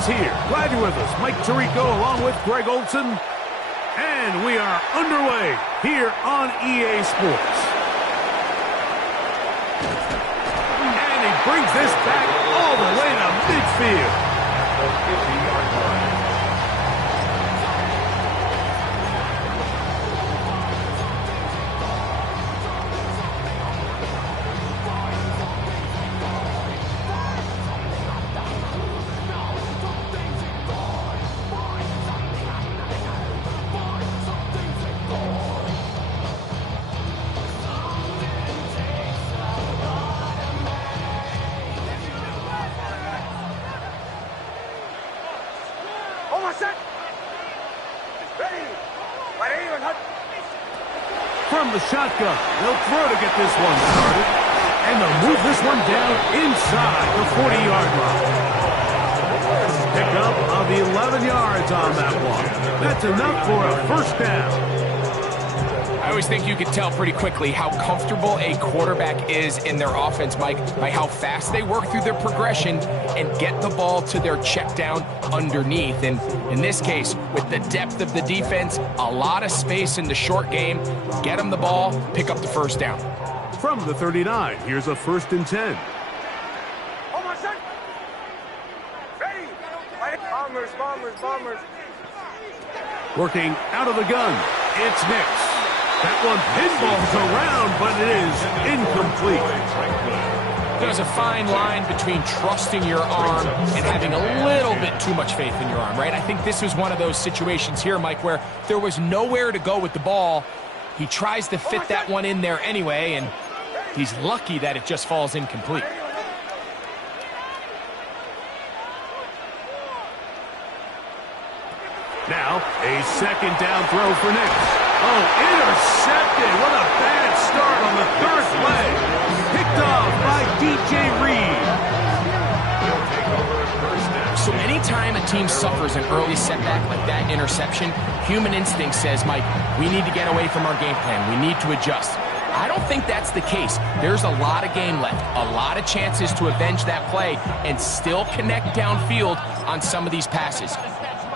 is here. Glad you're with us. Mike Tirico along with Greg Olson. And we are underway here on EA Sports. And he brings this back all the way to midfield. The 50-yard line. From the shotgun, they'll throw to get this one started. And they'll move this one down inside the 40-yard line. Pickup of 11 yards on that one. That's enough for a first down. I always think you can tell pretty quickly how comfortable a quarterback is in their offense, Mike, by how fast they work through their progression and get the ball to their check down underneath. And in this case, with the depth of the defense, a lot of space in the short game, get them the ball, pick up the first down. From the 39, here's a 1st and 10. Bombers. Working out of the gun, it's Nix. That one pinballs around, but it is incomplete. There's a fine line between trusting your arm and having a little bit too much faith in your arm, right? I think this was one of those situations here, Mike, where there was nowhere to go with the ball. He tries to fit that one in there anyway, and he's lucky that it just falls incomplete. Now, a 2nd down throw for Nix. Oh, intercepted. What a bad start on the 3rd play. Picked off by DJ Reed. He'll take over first down. So anytime a team suffers an early setback like that interception, human instinct says, Mike, we need to get away from our game plan. We need to adjust. I don't think that's the case. There's a lot of game left, a lot of chances to avenge that play and still connect downfield on some of these passes.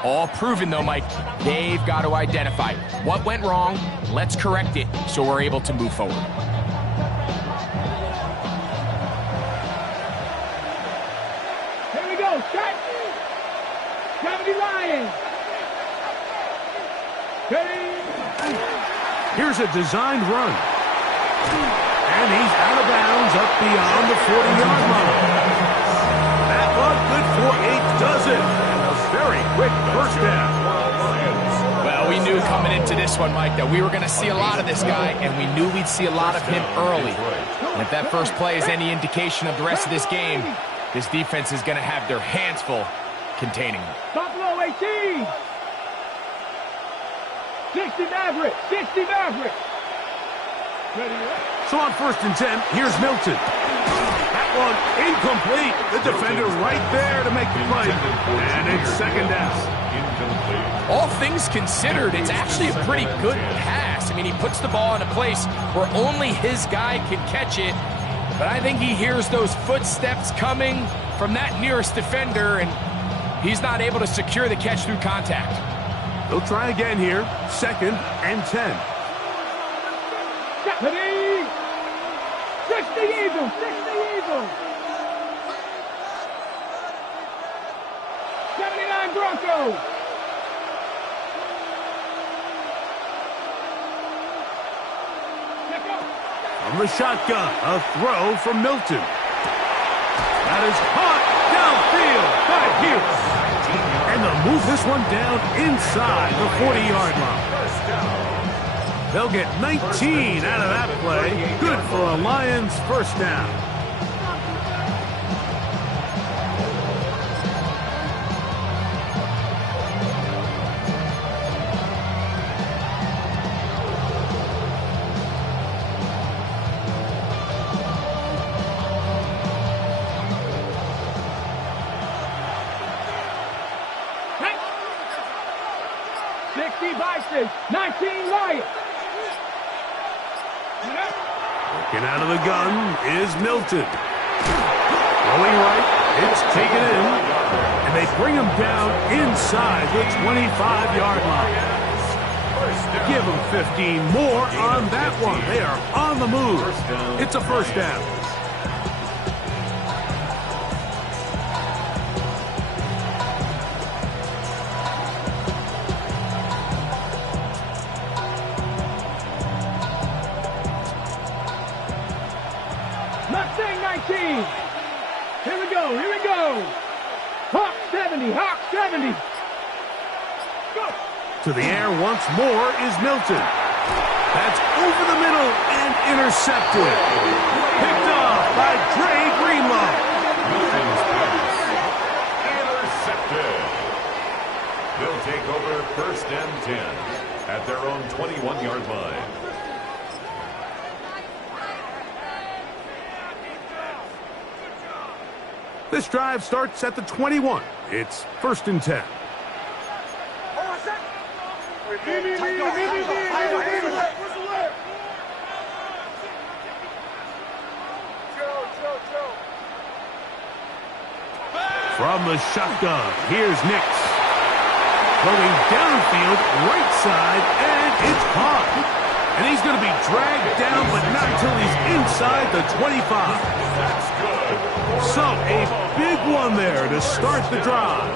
All proven, though, Mike, they've got to identify what went wrong, let's correct it so we're able to move forward. Here we go, set! 70 Lions! Ready! Here's a designed run. And he's out of bounds up beyond the 40-yard line. That one good for 8 dozen. Very quick first down. Well, we knew coming into this one, Mike, that we were going to see a lot of this guy, and we knew we'd see a lot of him early. And if that first play is any indication of the rest of this game, this defense is going to have their hands full containing him. Buffalo 18! 60 Maverick! 60 Maverick! Ready, so on 1st and 10, here's Milton. That one incomplete. The defender right there to make the play. And it's 2nd down. All things considered, it's actually a pretty good pass. I mean, he puts the ball in a place where only his guy can catch it. But I think he hears those footsteps coming from that nearest defender, and he's not able to secure the catch through contact. They'll try again here. 2nd and 10. Deputy! 60 Eagles! 60 Eagles! 79 Broncos! From the shotgun, a throw from Milton. That is caught downfield by Pierce. And they'll move this one down inside the 40-yard line. They'll get 19 out of that play. Good for a Lions first down. Bison, 19 Lions. Working out of the gun is Milton. Rolling right, it's taken in. And And they bring him down inside the 25-yard line. Give them 15 more on that one. They are on the move. It's a first down. Mustang 19. Here we go. Here we go. Hawk 70. Hawk 70. Go. To the air once more is Milton. That's over the middle and intercepted. Picked off by Dre Greenlaw. Milton's pass. Intercepted. They'll take over first and 10 at their own 21-yard line. This drive starts at the 21. It's first and 10. From the shotgun, here's Nix. Going downfield, right side, and it's caught. And he's going to be dragged down, but not until he's inside the 25. That's good. So, a big one there to start the drive.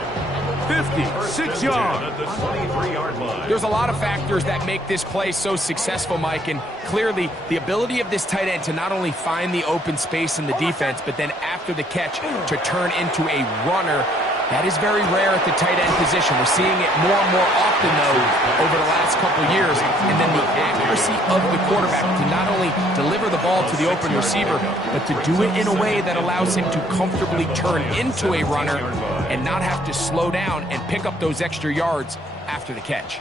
56 yards. At the 23-yard line. There's a lot of factors that make this play so successful, Mike, and clearly the ability of this tight end to not only find the open space in the defense, but then after the catch to turn into a runner. That is very rare at the tight end position. We're seeing it more and more often, though, over the last couple of years. And then the accuracy of the quarterback to not only deliver the ball to the open receiver, but to do it in a way that allows him to comfortably turn into a runner and not have to slow down and pick up those extra yards after the catch.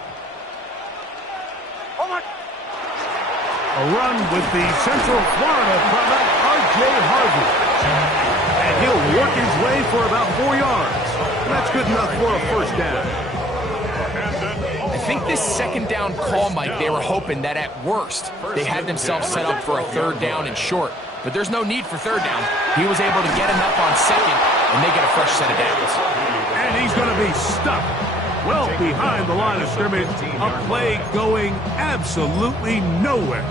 A run with the Central Florida product, R.J. Harvey. And he'll work his way for about 4 yards. That's good enough for a first down. I think this second down call, Mike, they were hoping that at worst they had themselves set up for a third down and short. But there's no need for third down. He was able to get enough on second, and they get a fresh set of downs. And he's going to be stuck well behind the line of scrimmage. A play going absolutely nowhere.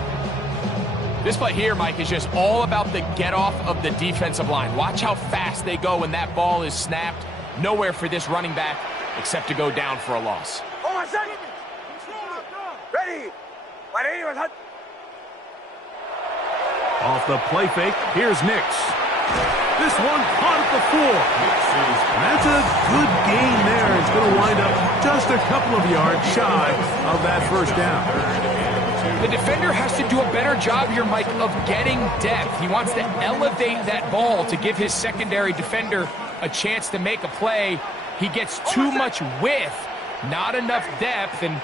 This play here, Mike, is just all about the get-off of the defensive line. Watch how fast they go when that ball is snapped. Nowhere for this running back except to go down for a loss. Ready. Off the play fake, here's Nix. This one caught at the 4. And that's a good gain there. It's going to wind up just a couple of yards shy of that first down. The defender has to do a better job here, Mike, of getting depth. He wants to elevate that ball to give his secondary defender a chance to make a play. He gets too much width, not enough depth, and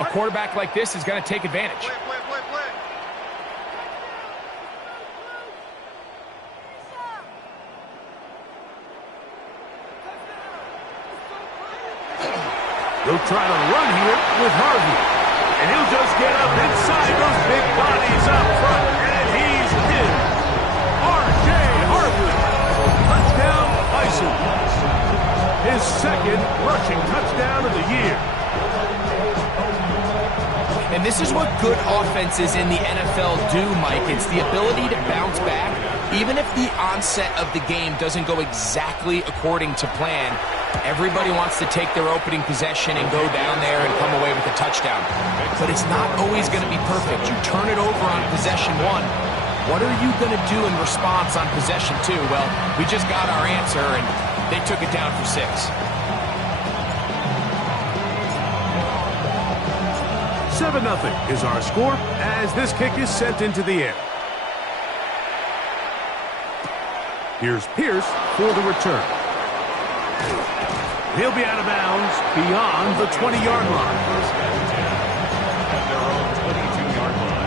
a quarterback like this is going to take advantage. They'll try to run here with Harvey. And he'll just get up inside those big bodies up front. And he's in. R.J. Harvey. Touchdown, Bison. His second rushing touchdown of the year. And this is what good offenses in the NFL do, Mike. It's the ability to bounce back, even if the onset of the game doesn't go exactly according to plan. Everybody wants to take their opening possession and go down there and come away with a touchdown. But it's not always going to be perfect. You turn it over on possession 1. What are you going to do in response on possession 2? Well, we just got our answer, and they took it down for 6. 7-0 is our score as this kick is sent into the air. Here's Pierce for the return. He'll be out of bounds beyond the 20-yard line. First and 10 at their own 22-yard line.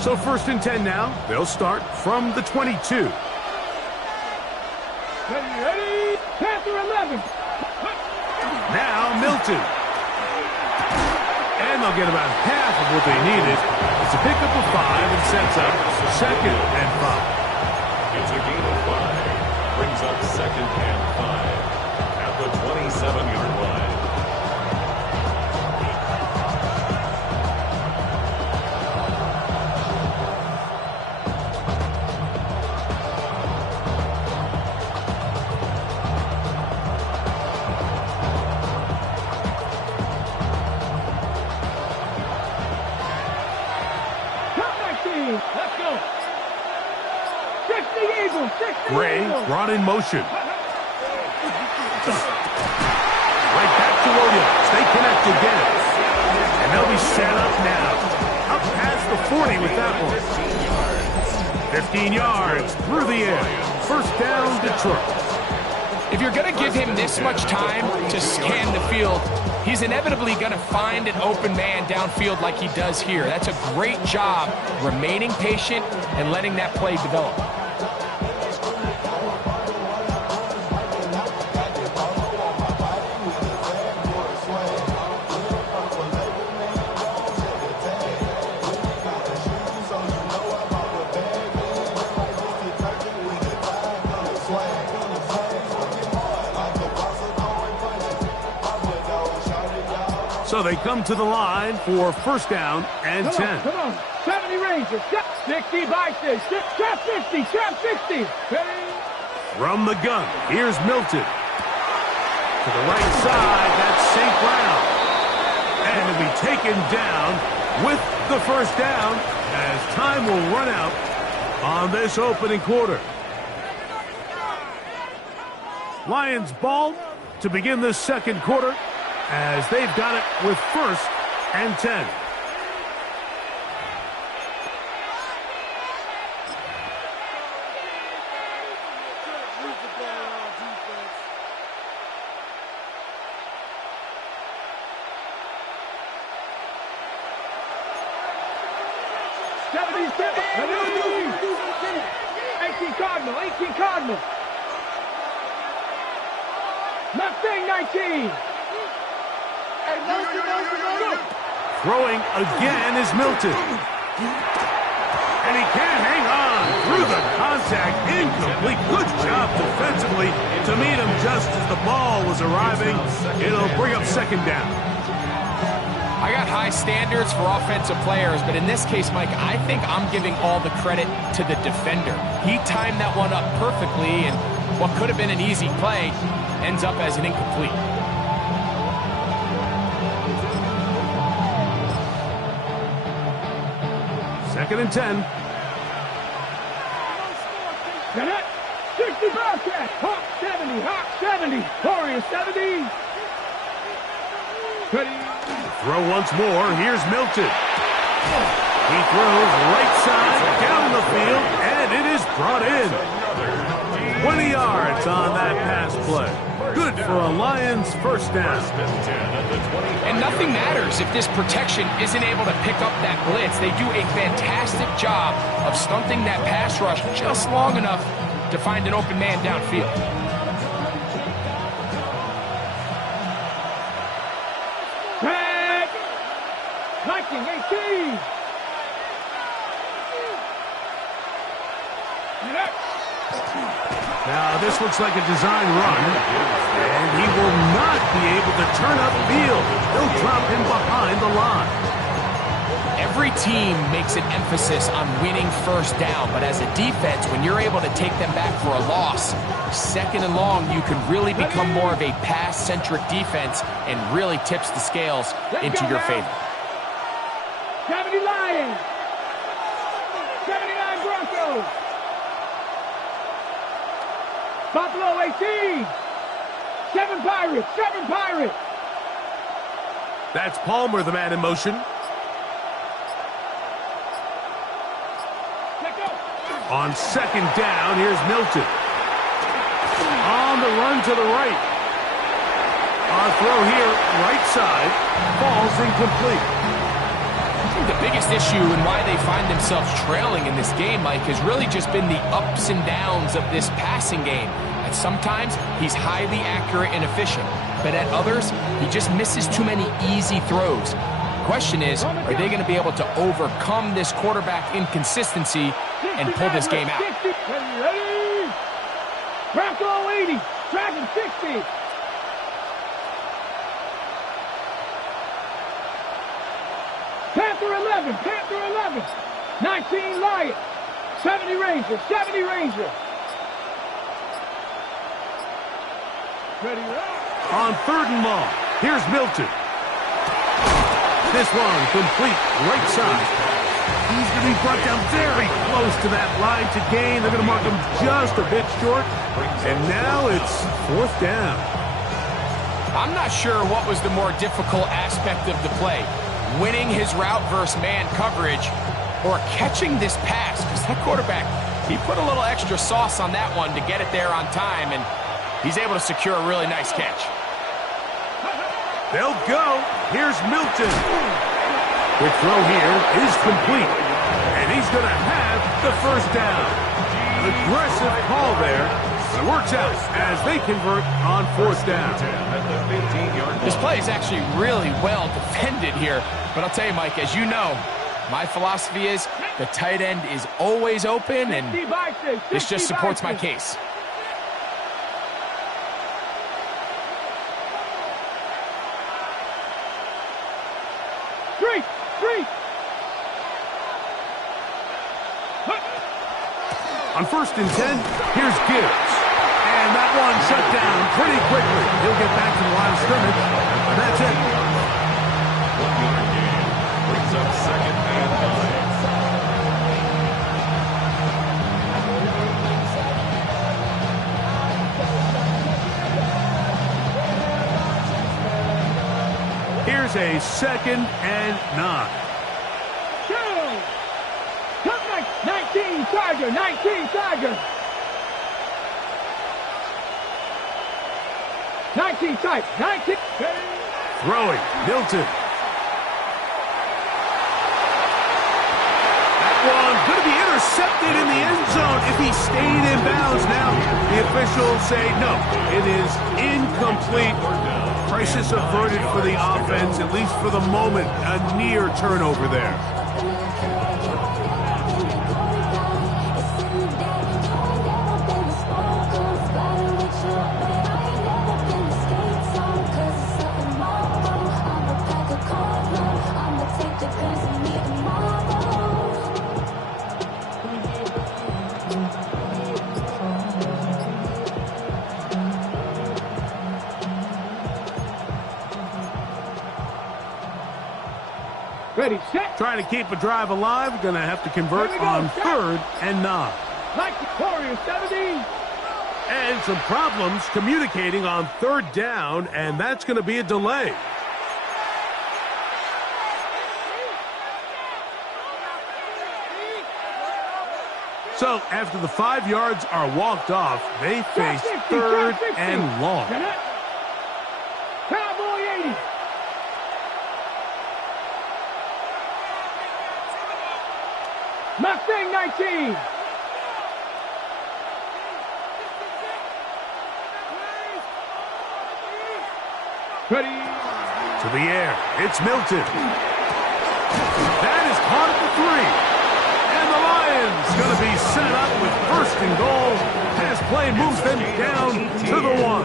So first and 10 now. They'll start from the 22. Ready. Happy. Now Milton. And they'll get about half of what they needed. It's a pickup of 5 and sets up 2nd and 5. It's a gain of 5. Brings up 2nd and 5 at the 27-yard line. Let's go. 60 Eagles. 60 Gray Eagles. brought in motion. Right back to Williams. They connect again. And they'll be set up now. Up past the 40 with that one. 15 yards through the air. First down, Detroit. If you're going to give him this much time to scan the field, he's inevitably going to find an open man downfield like he does here. That's a great job remaining patient and letting that play develop. So they come to the line for first down and 10. Come on. 70 Rangers. 60 Vikings. Trap 50. Trap 60. From the gun, here's Milton. To the right side, that's St. Brown. And he'll be taken down with the first down as time will run out on this opening quarter. Lions ball to begin this second quarter as they've got it with first and 10. Cardinal. Mustang 19. Throwing again is Milton. And he can't hang on through the contact. Incomplete. Good job defensively to meet him just as the ball was arriving. It'll bring up second down. I got high standards for offensive players, but in this case, Mike, I think I'm giving all the credit to the defender. He timed that one up perfectly, and what could have been an easy play ends up as an incomplete. Second and 10. 60 Bobcats. Hawk 70. Hawk 70. Warriors 70. Ready. Throw once more. Here's Milton. He throws right side down the field, and it is brought in. 20 yards on that pass play. Good for a Lions first down. And nothing matters if this protection isn't able to pick up that blitz. They do a fantastic job of stunting that pass rush just long enough to find an open man downfield. Viking 18. Now this looks like a design run, and he will not be able to turn upfield. He'll drop him behind the line. Every team makes an emphasis on winning first down, but as a defense, when you're able to take them back for a loss, second and long, you can really become more of a pass-centric defense and really tips the scales into your favor. 70 Lions. 79 Broncos. Buffalo 18. 7 Pirates. 7 Pirates. That's Palmer, the man in motion. On second down, here's Milton. On the run to the right. Our throw here, right side, falls incomplete. I think the biggest issue and why they find themselves trailing in this game, Mike, has really just been the ups and downs of this passing game. I At sometimes, he's highly accurate and efficient, but at others, he just misses too many easy throws. Question is, are they going to be able to overcome this quarterback inconsistency and pull this game out? Ready? Bronco 80, Dragon 60. Panther 11, Panther 11. 19 Lion, 70 Ranger, 70 Ranger. Ready, On 3rd and long, here's Milton. This one complete, right side. He's going to be brought down very close to that line to gain. They're going to mark him just a bit short. And now it's 4th down. I'm not sure what was the more difficult aspect of the play. Winning his route versus man coverage or catching this pass. Because that quarterback, he put a little extra sauce on that one to get it there on time. And he's able to secure a really nice catch. They'll go. Here's Milton. Quick throw here is complete. And he's going to have the 1st down. An aggressive call there. But it works out as they convert on 4th down. This play is actually really well defended here. But I'll tell you, Mike, as you know, my philosophy is the tight end is always open, and this just supports my case. On 1st and 10, here's Gibbs. And that one shut down pretty quickly. He'll get back to the line of scrimmage. That's it. 1-yard gain brings up 2nd and 9. Here's a 2nd and 9. 19 Tiger, 19 Tiger. 19 Tiger, 19. Throwing, Milton. That one going to be intercepted in the end zone if he stayed in bounds. Now the officials say no, it is incomplete. Crisis averted for the offense, at least for the moment. A near turnover there. Ready, set. Trying to keep a drive alive. Going to have to convert on 3rd and 9. Like the Warriors, 17. And some problems communicating on 3rd down, and that's going to be a delay. So after the 5 yards are walked off, they face 3rd and long. Cowboy 80. Mustang 19. Ready. To the air. It's Milton. That is caught at the 3. And the Lions going to be set up with 1st and goal. Pass play moves them down to the 1.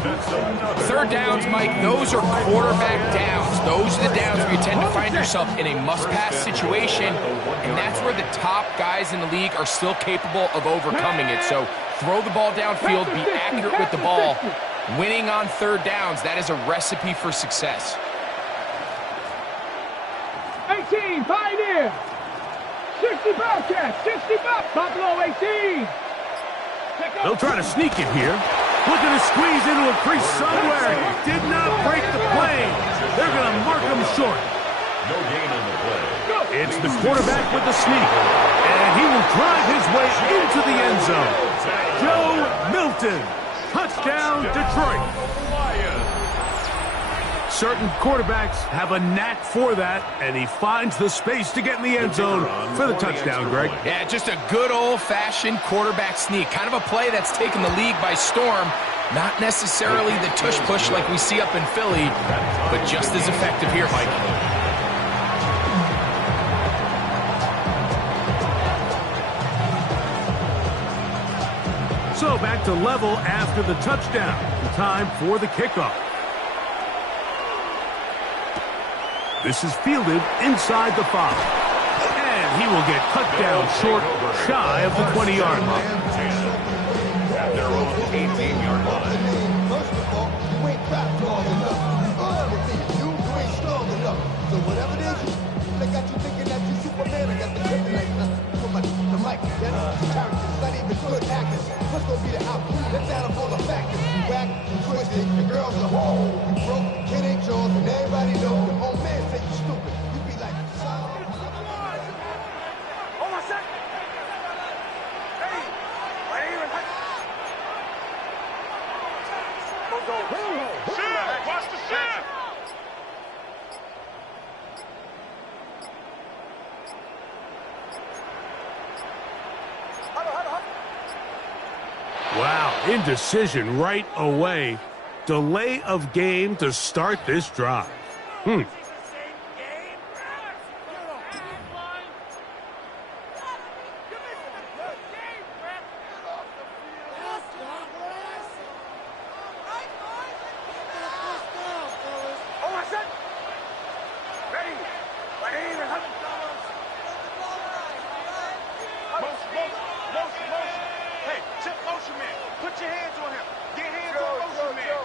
3rd downs, Mike, those are quarterback downs. Those are the downs where you tend to find yourself in a must-pass situation, and that's where the top guys in the league are still capable of overcoming it. So throw the ball downfield, be accurate with the ball. Winning on 3rd downs, that is a recipe for success. 18, Pioneer. 60 Bobcats, 60 Buffalo 18. They'll try to sneak it here. Looking to squeeze into a crease somewhere. Did not break the plane. They're going to mark him short. No gain on the play. It's the quarterback with the sneak. And he will drive his way into the end zone. Joe Milton. Touchdown, Detroit. Certain quarterbacks have a knack for that, and he finds the space to get in the end zone for the touchdown, Greg. Yeah, just a good old-fashioned quarterback sneak. Kind of a play that's taken the league by storm. Not necessarily the tush-push like we see up in Philly, but just as effective here, Mike. So back to level after the touchdown. Time for the kickoff. This is fielded inside the 5. And he will get cut down short, shy of the 20-yard line. At their own 18-yard line. First of all, you ain't fat long enough. You ain't strong enough. So whatever it is, they got you thinking that you Superman. I got the kryptonite. Somebody, the mic, that's characters, not even good actors. What's gonna be the outcome? Let's add up all the factors. You whack, you twisted, the girls are whole. You broke, kid ain't yours, and everybody knows. Your own man say you stupid. You be like, Hold on a second. Hey, wait a minute. Watch the shot. Wow, indecision right away. Delay of game to start this drive. Hey, check motion man. Put your hands on him. Get hands on motion man.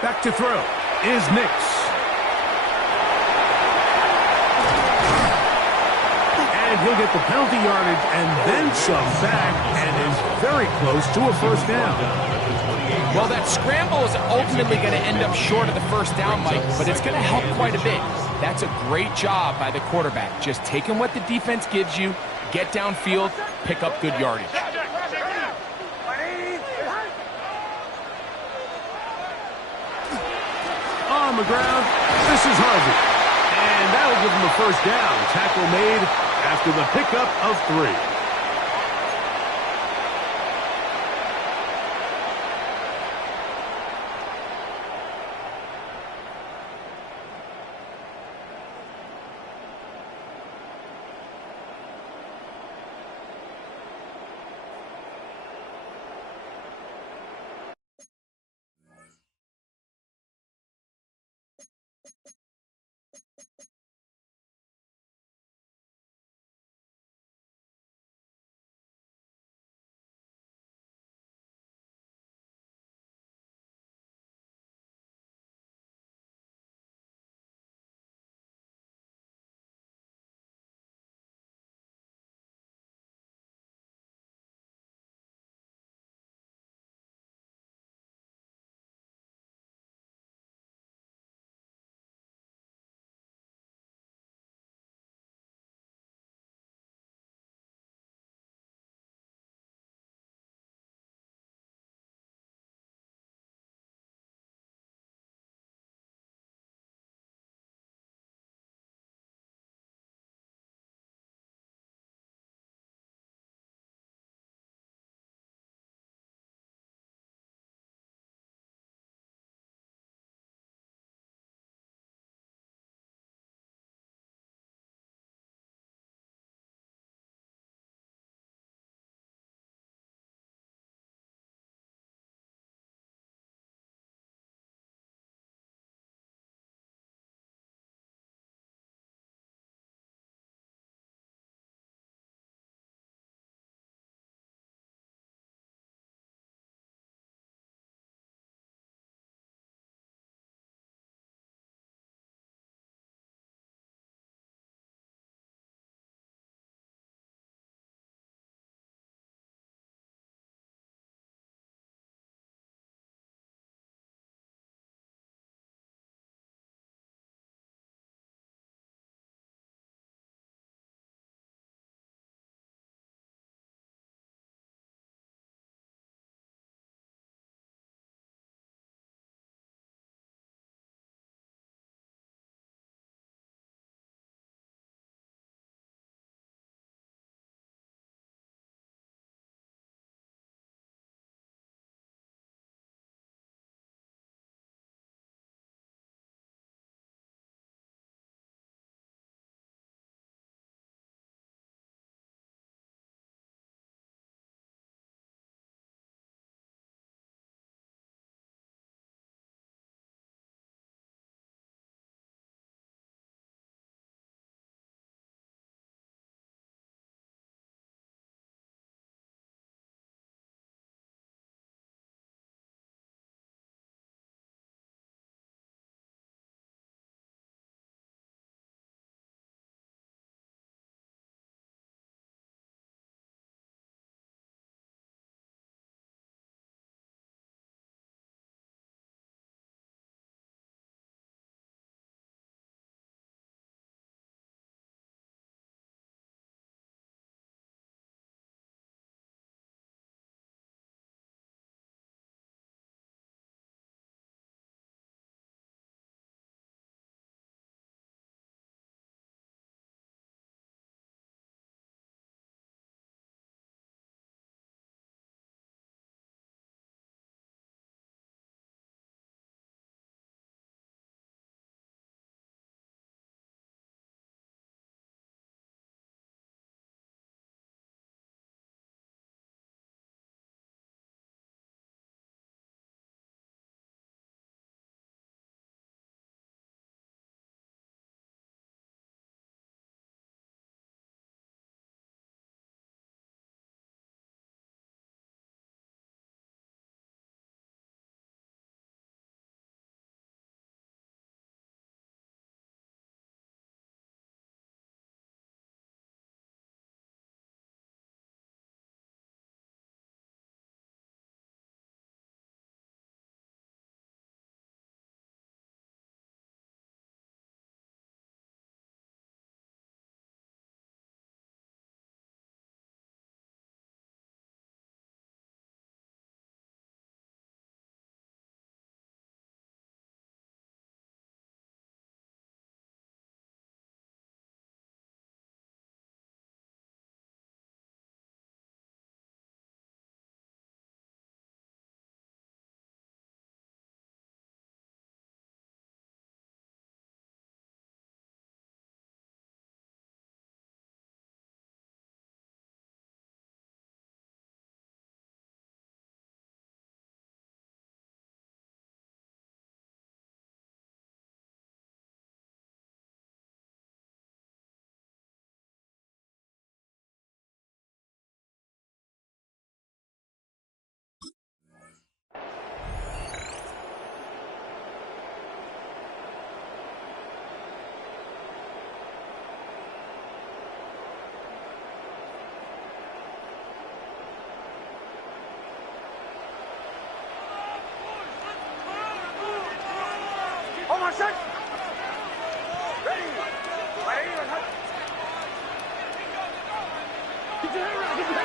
Back to throw is Nix. And he'll get the penalty yardage and then some back and is very close to a first down. Well, that scramble is ultimately going to end up short of the first down, Mike, but it's going to help quite a bit. That's a great job by the quarterback. Just taking what the defense gives you, get downfield, pick up good yardage. On the ground, this is Harvey. And that'll give him a first down. Tackle made after the pickup of 3.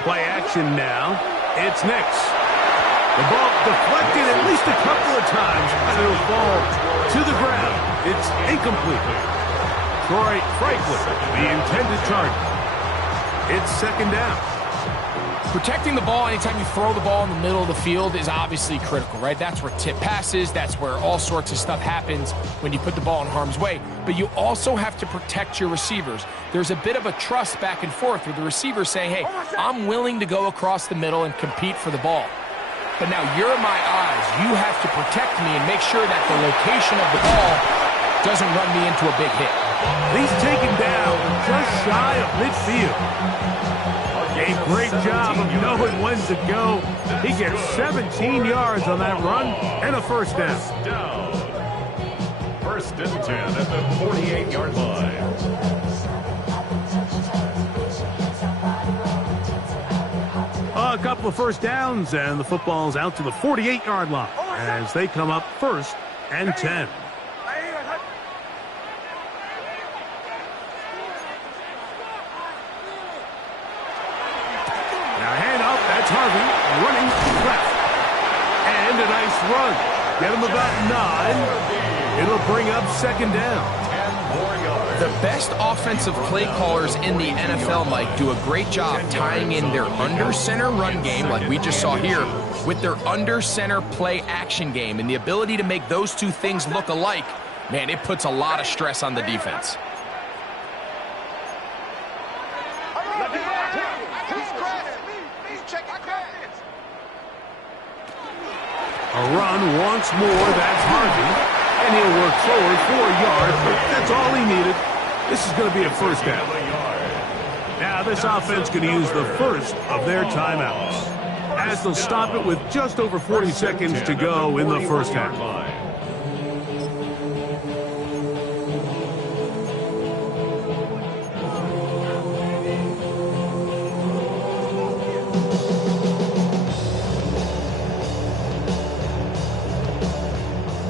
Play action now. It's Nix. The ball deflected at least a couple of times, and it'll fall to the ground. It's incomplete. Troy Franklin, the intended target. It's second down. Protecting the ball anytime you throw the ball in the middle of the field is obviously critical, right? That's where tip passes, that's where all sorts of stuff happens when you put the ball in harm's way. But you also have to protect your receivers. There's a bit of a trust back and forth with the receiver saying, hey, I'm willing to go across the middle and compete for the ball. But now you're my eyes. You have to protect me and make sure that the location of the ball doesn't run me into a big hit. He's taken down just shy of midfield. A great job of knowing when to go. He gets 17 yards on that run and a first down. First and 10 at the 48-yard line. A couple of first downs, and the football's out to the 48-yard line as they come up first and 10. Harvey running left. And a nice run. Get him about 9. It'll bring up second down. The best offensive play callers in the NFL, Mike, do a great job tying in their under-center run game, like we just saw here, with their under-center play action game. And the ability to make those two things look alike, man, it puts a lot of stress on the defense. A run once more, that's Harvey. And he'll work forward 4 yards, but that's all he needed. This is going to be a first down. Now this offense going to use the first of their timeouts, as they'll stop it with just over 40 seconds to go in the first half.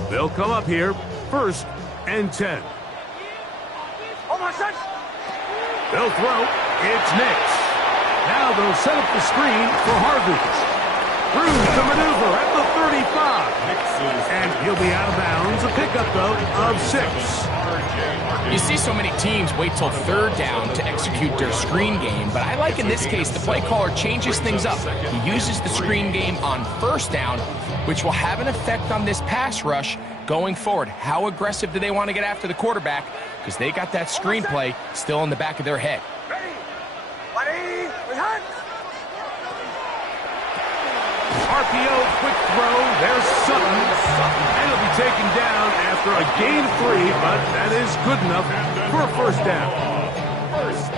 They'll come up here, first and 10. They'll throw. It's Nix. Now they'll set up the screen for Harvey. Through the maneuver at the 35. And he'll be out of bounds. A pickup, though, of 6. You see so many teams wait till third down to execute their screen game, but I like in this case the play caller changes things up. He uses the screen game on first down, which will have an effect on this pass rush going forward. How aggressive do they want to get after the quarterback? Because they got that screenplay still in the back of their head. RPO, quick throw, there's Sutton. And he'll be taken down after a gain of 3, but that is good enough for a first down.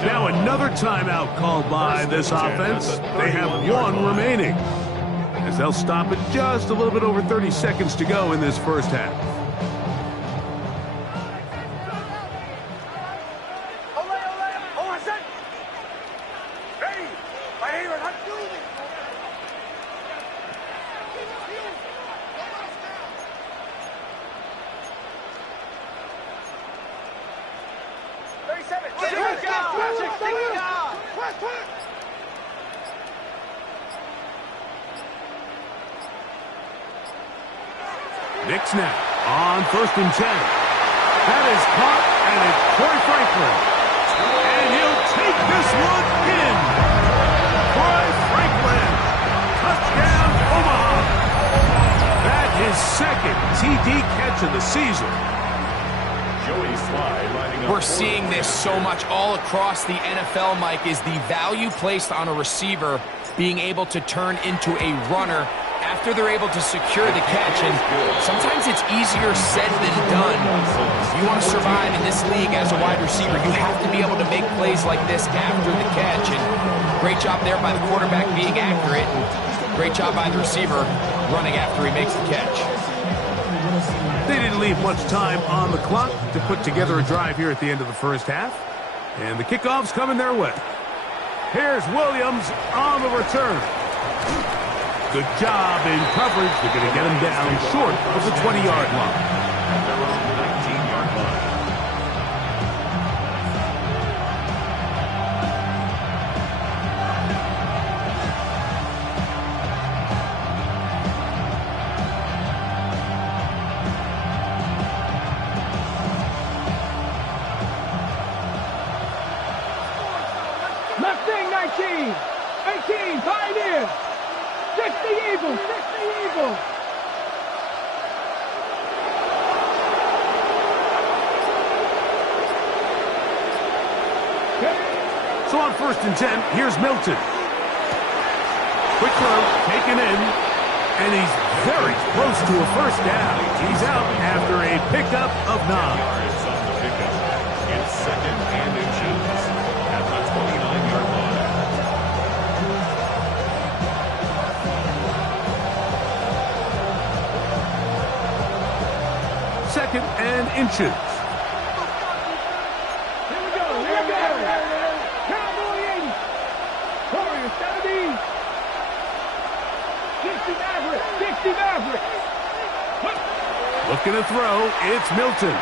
Now another timeout called by this offense. They have 1 remaining, as they'll stop it just a little bit over 30 seconds to go in this first half. Nix now on first and 10. That is caught, and it's Troy Franklin. And he'll take this one in. Troy Franklin. Touchdown, Omaha. That is second TD catch of the season. We're seeing this so much all across the NFL, Mike, is the value placed on a receiver being able to turn into a runner after they're able to secure the catch. And sometimes it's easier said than done. If you want to survive in this league as a wide receiver, you have to be able to make plays like this after the catch. And great job there by the quarterback being accurate. And great job by the receiver running after he makes the catch. They didn't leave much time on the clock to put together a drive here at the end of the first half. And the kickoff's coming their way. Here's Williams on the return. Good job in coverage. They're going to get him down short of the 20-yard line. 5. Mustang 19, 18, Pioneer, 60 Eagles, 60 Eagles. So on 1st and 10, here's Milton. Quick throw, taken in, and he's very close to a first down. He's out after a pickup of 9. Yards on the pickup. It's 2nd and inches at the 29-yard line. Second and inches. Here we go, here we go. Cowboy 80, Warrior 70, 60 Maverick, 60 Maverick. Looking to throw, it's Milton.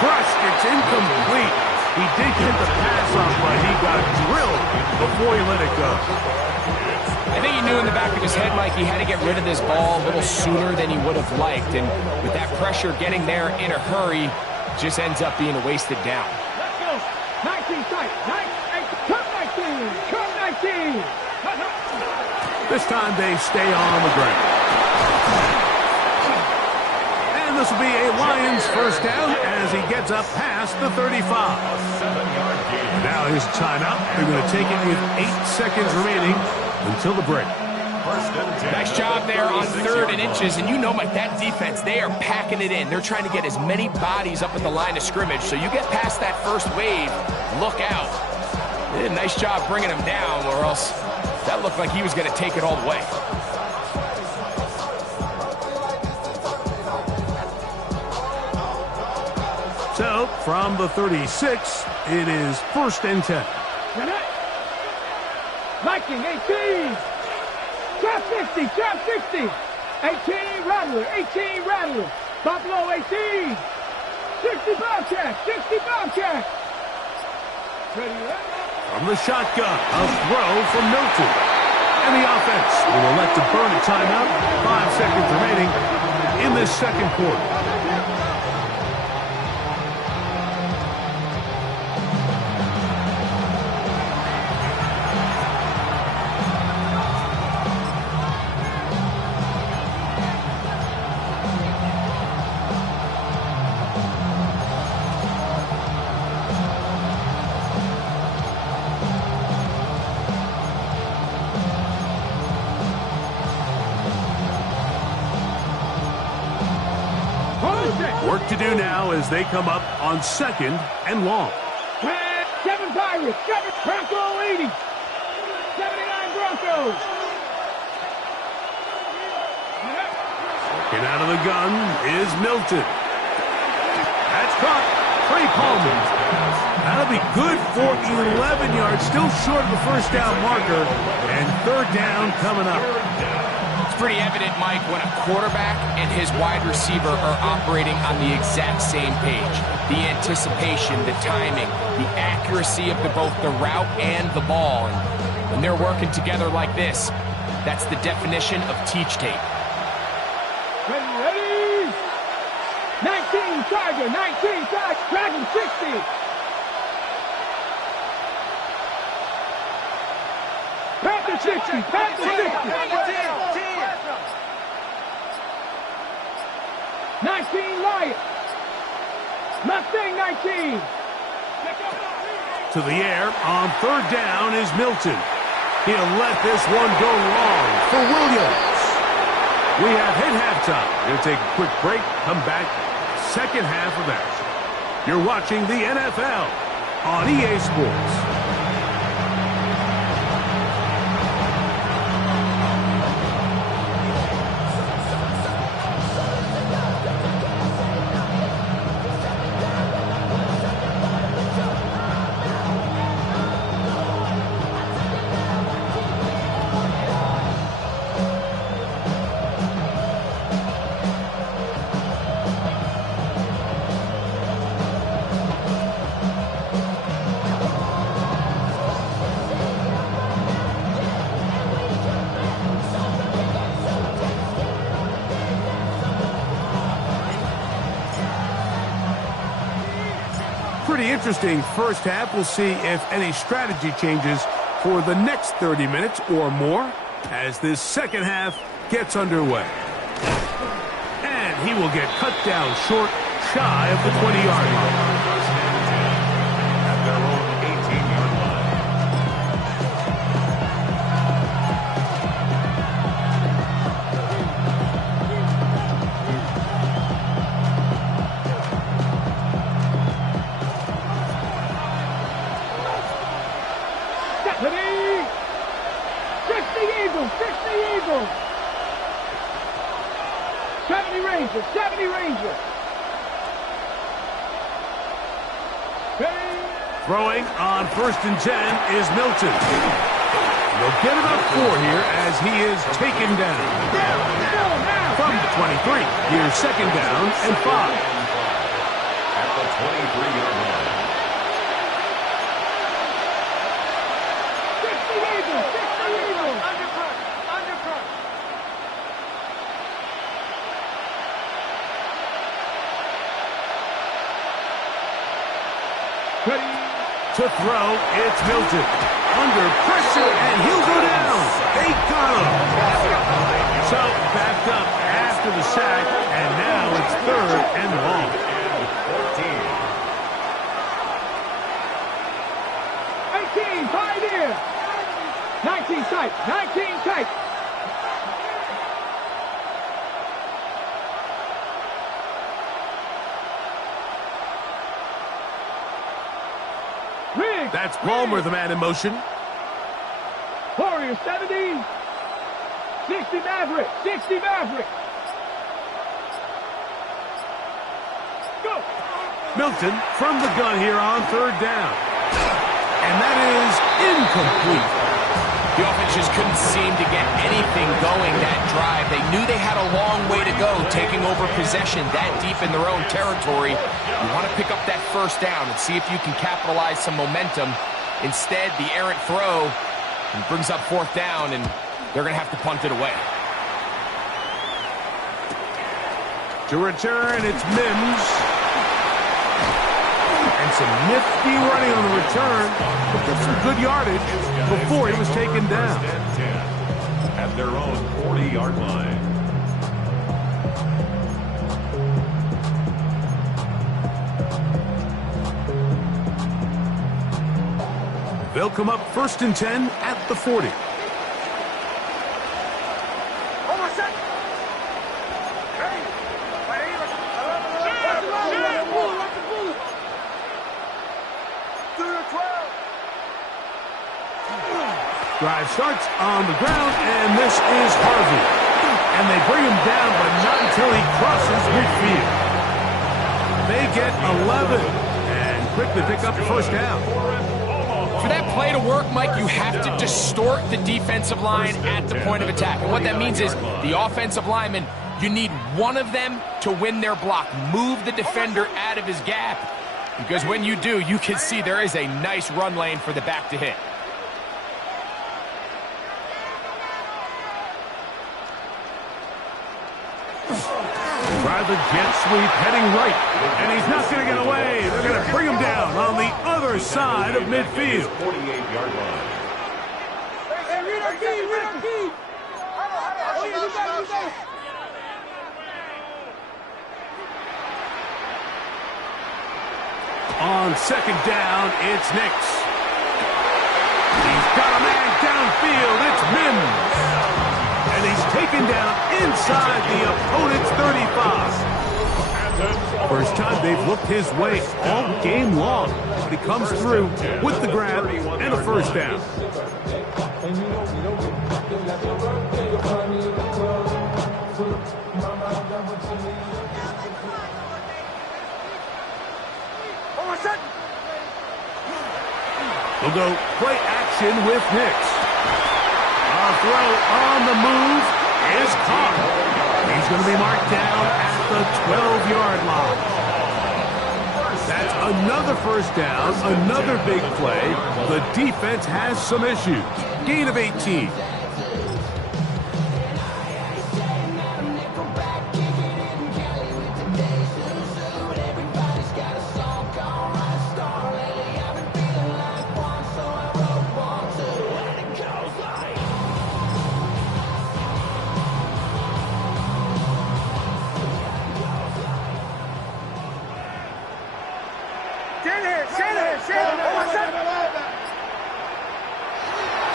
Crushed, it's incomplete. He did get the pass off, but he got drilled before he let it go. I think he knew in the back of his head, Mike, he had to get rid of this ball a little sooner than he would have liked. And with that pressure getting there in a hurry, just ends up being a wasted down. Let's go. 19 strike. 19. Come 19. Come 19. This time they stay on the ground. And this will be a Lions first down as he gets up past the 35. 7-yard gain. Now here's a timeout. They're going to take it with 8 seconds remaining until the break. 1st and 10. Nice job there on 3rd and inches. And you know, Mike, that defense, they are packing it in. They're trying to get as many bodies up at the line of scrimmage. So you get past that first wave, look out. They did a nice job bringing him down, or else that looked like he was going to take it all the way. So from the 36, it is 1st and 10. Viking 18. Trap 60. Trap 60. 18 Rattler. 18 Rattler. Buffalo 18. 60 Bobcat. 60 Bobcat. Ready, ready. From the shotgun, a throw from Milton. And the offense will elect to burn a timeout. 5 seconds remaining in this second quarter. Work to do now as they come up on 2nd and long. 7 Pirates. 7 Bronco 80. 79 Broncos. Get out of the gun is Milton. That's caught. Trey Palmer. That'll be good for 11 yards. Still short of the first down marker. And 3rd down coming up. It's pretty evident, Mike, when a quarterback and his wide receiver are operating on the exact same page. The anticipation, the timing, the accuracy of both the route and the ball. And when they're working together like this, that's the definition of teach tape. Ready, ready. 19 Tiger. 19 Tiger. Dragon 60. Panther 60. Panther 60. 19 Lion. Mustang 19. To the air on 3rd down is Milton. He'll let this one go long for Williams. We have hit halftime. We're going to take a quick break, come back, second half of action. You're watching the NFL on EA Sports. pretty interesting first half. We'll see if any strategy changes for the next 30 minutes or more as this second half gets underway. And he will get cut down short, shy of the 20-yard line. At their own 18-yard line. Stephanie! 60 Eagles! 60 Eagles! 70 Rangers! 70 Rangers! Throwing on 1st and 10 is Milton. They'll get about 4 here as he is taken down. From the 23, here's 2nd down and 5. At the 23-yard line. 60 Eagles! 60 Eagles! Undercut! Undercut! Ready? To throw, it's Milton. Under pressure, and he'll go down. They got him. So, backed up after the sack, and now it's 3rd and long. And 14. 18, Pioneer! 19 tight, 19 tight. Riggs! That's Palmer, the man in motion. Warriors 70. 60 Maverick, 60 Maverick. Go! Milton from the gun here on 3rd down. And that is incomplete. The offense just couldn't seem to get anything going that drive. They knew they had a long way to go, taking over possession that deep in their own territory. You want to pick up that 1st down and see if you can capitalize some momentum. Instead, the errant throw brings up 4th down, and they're going to have to punt it away. To return, it's Mims. And some nifty running on the return, but get some good yardage before he was taken down. At their own 40-yard line. They'll come up 1st and 10 at the 40. Drive starts on the ground, and this is Harvey. And they bring him down, but not until he crosses midfield. They get 11 and quickly pick up the 1st down. For that play to work, Mike, you have to distort the defensive line at the point of attack. And what that means is the offensive lineman, you need one of them to win their block. Move the defender out of his gap. Because when you do, you can see there is a nice run lane for the back to hit. Drive a jet sweep heading right, and he's not going to get away. They're going to bring him down on the other side of midfield. 48-yard line. On 2nd down, it's Nix. He's got a man downfield. It's Mims. And he's taken down inside the opponent's 35. First time they've looked his way all game long, but he comes through with the grab and a 1st down. We'll go play action with Nix. Our throw on the move is caught. He's going to be marked down at the 12-yard line. That's another 1st down, another big play. The defense has some issues. Gain of 18.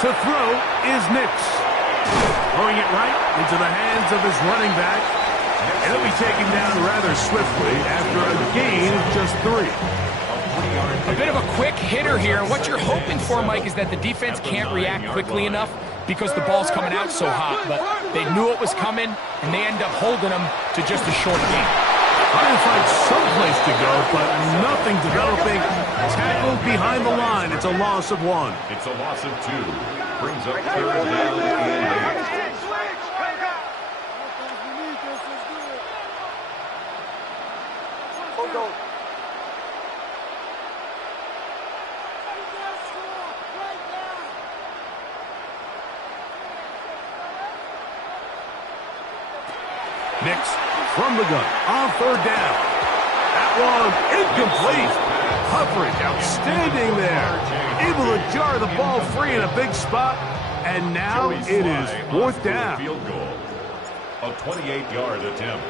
To throw is Nix. Throwing it right into the hands of his running back. And he'll be taken down rather swiftly after a gain of just 3. A bit of a quick hitter here. And what you're hoping for, Mike, is that the defense can't react quickly enough because the ball's coming out so hot. But they knew it was coming, and they end up holding them to just a short gain. Trying to find someplace to go, but nothing developing. Tackled behind the line. It's a loss of 1. It's a loss of 2. Brings up 3rd down and 8. Nix from the gun on 3rd down. That one incomplete. Coverage outstanding there. Able to jar the ball free in a big spot. And now it is 4th down. Field goal. A 28-yard attempt.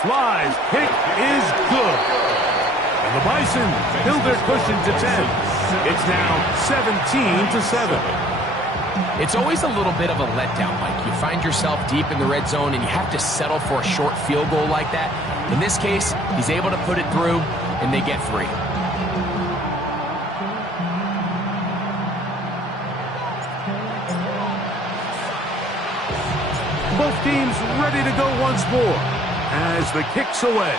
Sly's kick is good. And the Bison build their cushion to 10. It's now 17-7. It's always a little bit of a letdown, Mike. You find yourself deep in the red zone, and you have to settle for a short field goal like that. In this case, he's able to put it through, and they get 3. Both teams ready to go once more as the kick's away.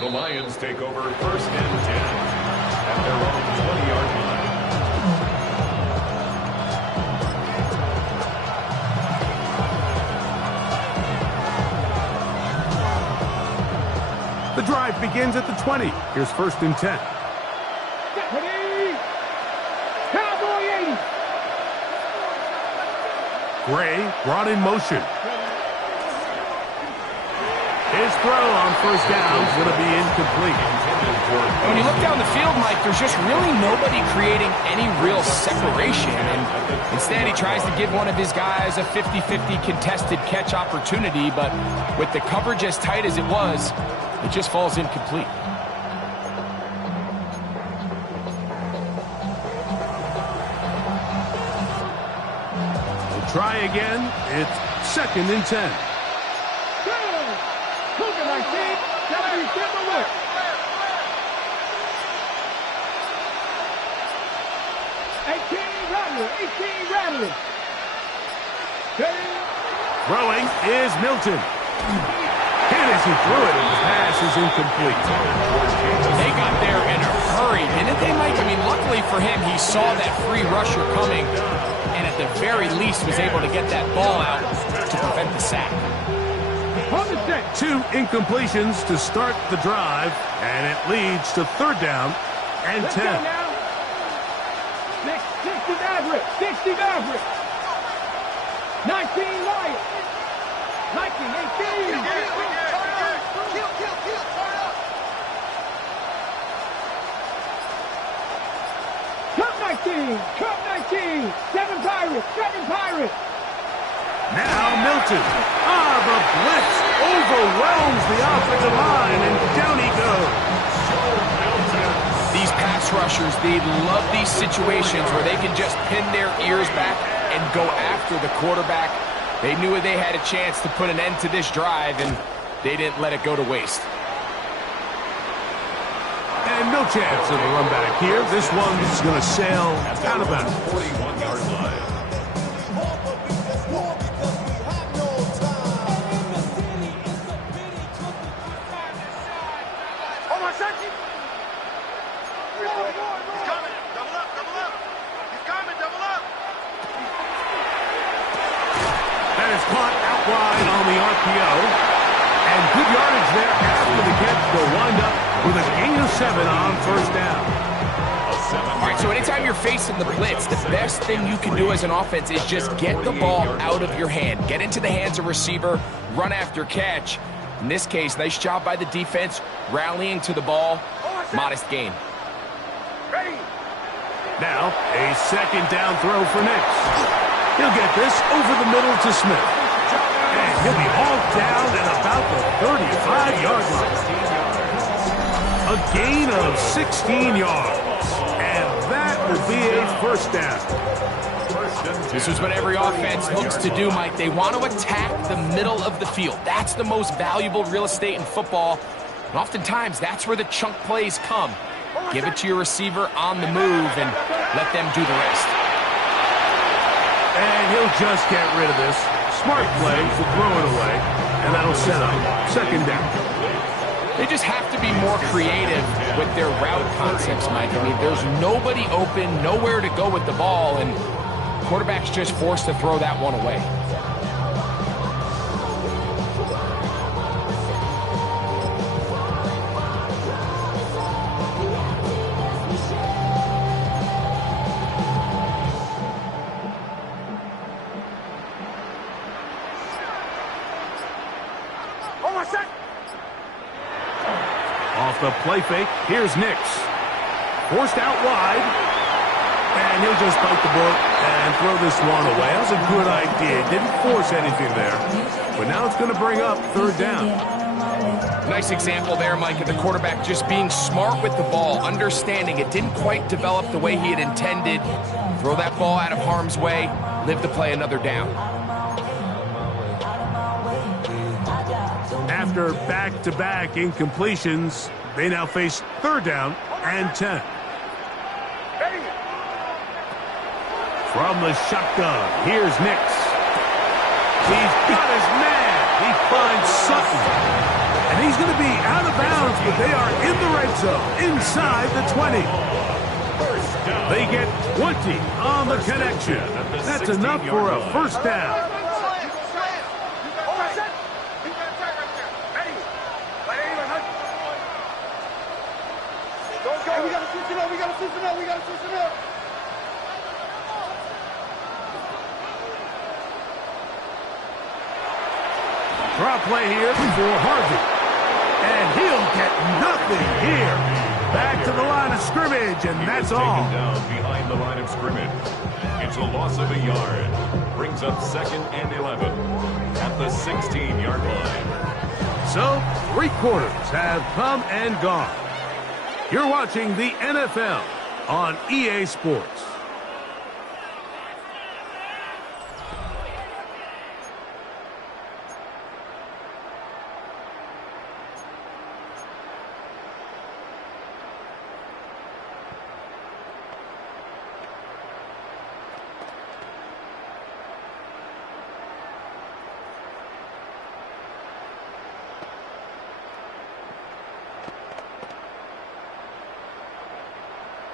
The Lions take over 1st and 10 at their own 20-yard line. The drive begins at the 20. Here's 1st and 10. Cowboy 80. Gray brought in motion. His throw on 1st down is going to be incomplete. When you look down the field, Mike, there's just really nobody creating any real separation. And instead, he tries to give one of his guys a 50-50 contested catch opportunity. But with the coverage as tight as it was, it just falls incomplete. We'll try again. It's 2nd and 10. Cougar 19, 77 away. Rattler. Throwing is Milton. Hit as he threw it, and the pass is incomplete. They got there in a hurry, didn't they, Mike? I mean, luckily for him, he saw that free rusher coming, and at the very least was able to get that ball out to prevent the sack. 2 incompletions to start the drive, and it leads to 3rd down and 10. 60 Maverick. 19 Lions. 19, 18. Cup 19. 7 Pirates. Now Milton. The blitz overwhelms the offensive line, and down he goes. These pass rushers, they love these situations where they can just pin their ears back and go after the quarterback. They knew they had a chance to put an end to this drive, and they didn't let it go to waste. And no chance of a run back here. This one's going to sail out of bounds. 41-yard line. That is caught out wide on the RPO. And good yardage there after the catch. They'll wind up with a gain of 7 on 1st down. All right, so anytime you're facing the blitz, the best thing you can do as an offense is just get the ball out of your hand. Get into the hands of receiver, run after catch. In this case, nice job by the defense, rallying to the ball. Modest gain. Now, a 2nd down throw for Nix. He'll get this over the middle to Smith. And he'll be hauled down at about the 35-yard line. A gain of 16 yards. And that will be a first down. This is what every offense looks to do, Mike. They want to attack the middle of the field. That's the most valuable real estate in football. And oftentimes, that's where the chunk plays come. Give it to your receiver on the move and let them do the rest. And he'll just get rid of this. Smart play to throw it away. And that'll set up second down. They just have to be more creative with their route concepts, Mike. I mean, there's nobody open, nowhere to go with the ball, and quarterback's just forced to throw that one away. Off the play fake, here's Nix. Forced out wide. And he'll just bite the bullet and throw this one away. That was a good idea. Didn't force anything there. But now it's going to bring up third down. Nice example there, Mike, of the quarterback just being smart with the ball, understanding it didn't quite develop the way he had intended. Throw that ball out of harm's way, live to play another down. After back-to-back incompletions, they now face third down and 10. From the shotgun, here's Nix. He's got his man. He finds Sutton. And he's going to be out of bounds, but they are in the red zone, inside the 20. They get 20 on the connection. That's enough for a first down. We got to switch it up. We got to switch it up. We got to switch it up. Draw play here for Harvey. And he'll get nothing here. Back to the line of scrimmage, and that's all. Taken down behind the line of scrimmage. It's a loss of a yard. Brings up second and 11 at the 16-yard line. So, 3 quarters have come and gone. You're watching the NFL on EA Sports.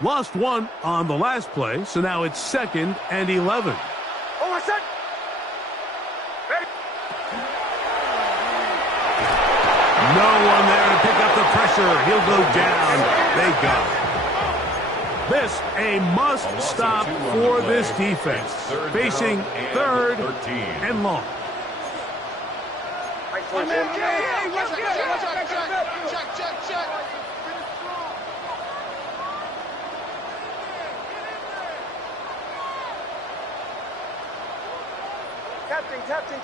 Lost one on the last play, so now it's second and 11. Oh, I said. No one there to pick up the pressure. He'll go down. They got it. This a must-stop for this defense. Facing third and long.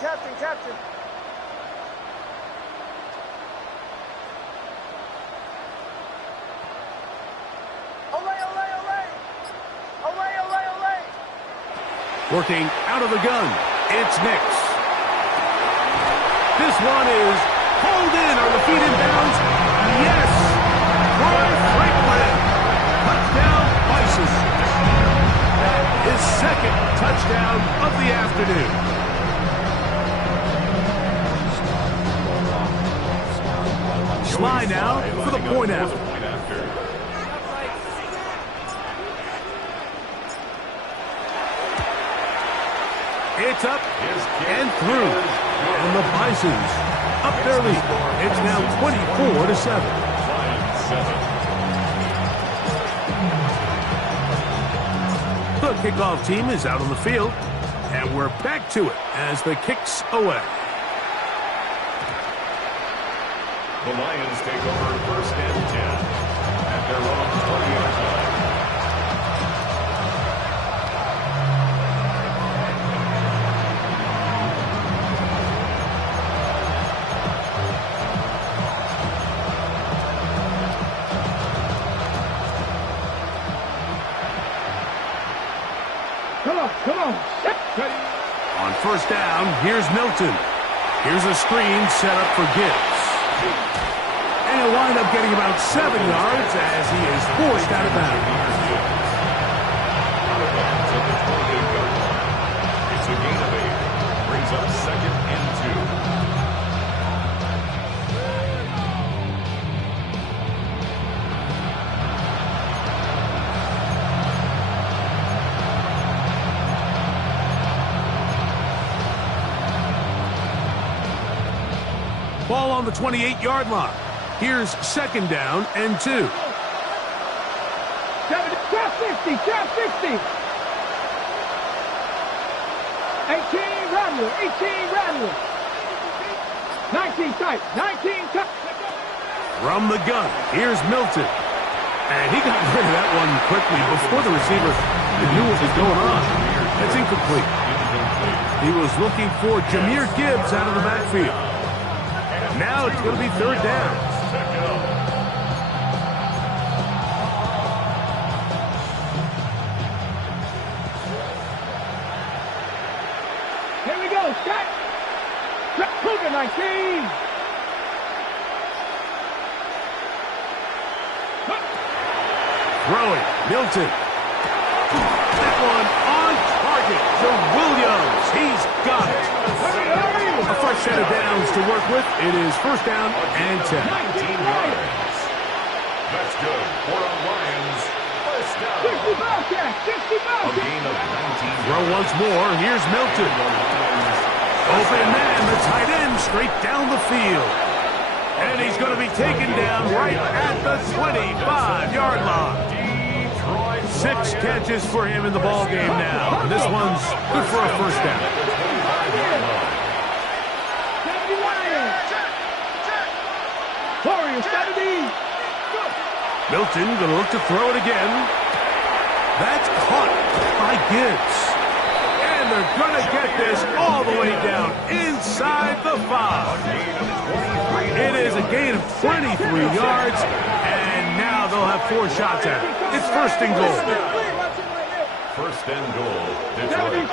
Check. Captain. Olay. Working out of the gun, it's Nix. This one is pulled in. Are the feet in bounds? Yes! Troy Franklin. Touchdown, Bison. His second touchdown of the afternoon. Sly now for the point after. It's up and through. And the Bisons up their lead. It's now 24-7. The kickoff team is out on the field. And we're back to it as the kick's away. The Lions take over first and 10 at their own 20-yard line. Come on. On first down, here's Milton. Here's a screen set up for Gibbs. And he'll wind up getting about 7 yards as he is forced out of bounds. Out of bounds at the 28-yard line. It's a gain of 8. Brings up 2nd and 2. Ball on the 28-yard line. Here's 2nd down and 2. Trap 60. 18 Rattler. 19 tight. From the gun, here's Milton. And he got rid of that one quickly before the receiver knew what was going on. That's incomplete. He was looking for Jahmyr Gibbs out of the backfield. Now it's going to be 3rd down. Here we go. Shot. Cougar 19. Throwing, Milton. That one on target to Williams. He's got it. A fresh set of downs to work with. It is 1st down and 10. 19 yards. That's good for a Lions 1st down. 60 A gain of 19 Throw yards. once more. Here's Milton. Open man, the tight end, straight down the field. And he's going to be taken down right at the 25-yard line. 6 catches for him in the ball game now. And this one's good for a 1st down. Milton going to look to throw it again. That's caught by Gibbs. And they're going to get this all the way down inside the 5. It is a gain of 23 yards, and now they'll have 4 shots at it. It's 1st and goal. 1st and goal, Detroit.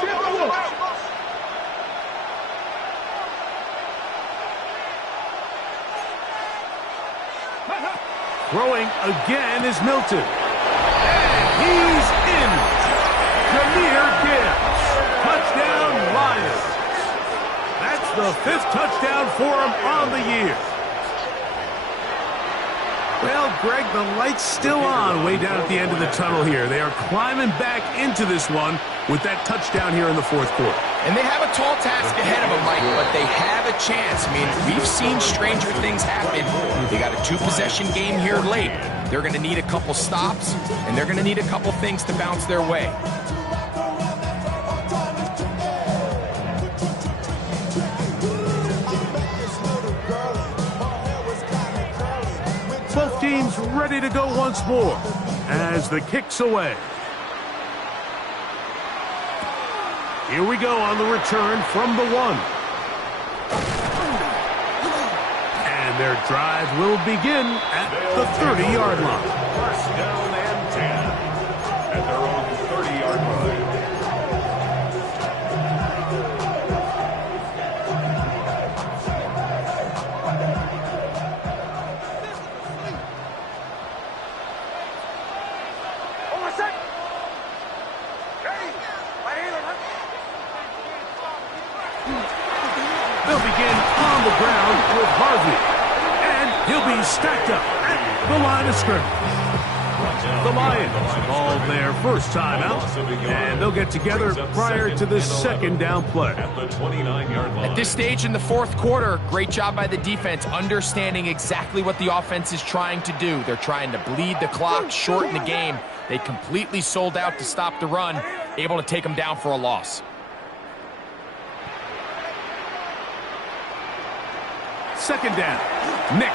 Throwing again is Milton. And he's in. Jahmyr Gibbs. Touchdown, Lions. That's the 5th touchdown for him on the year. Well, Greg, the light's still on way down at the end of the tunnel here. They are climbing back into this one with that touchdown here in the 4th quarter. And they have a tall task ahead of them, Mike, but they have a chance. I mean, we've seen stranger things happen. They got a 2-possession game here late. They're going to need a couple stops, and they're going to need a couple things to bounce their way. Both teams ready to go once more as the kick's away. Here we go on the return from the 1. And their drive will begin at the 30-yard line. 1st down and 10 at their own 30-yard line. They'll begin on the ground with Harvey. And he'll be stacked up at the line of scrimmage. The Lions called their first time out, and they'll get together prior to the 2nd down play. At the 29-yard line. At this stage in the 4th quarter, great job by the defense, understanding exactly what the offense is trying to do. They're trying to bleed the clock, shorten the game. They completely sold out to stop the run, able to take them down for a loss. 2nd down. Nix.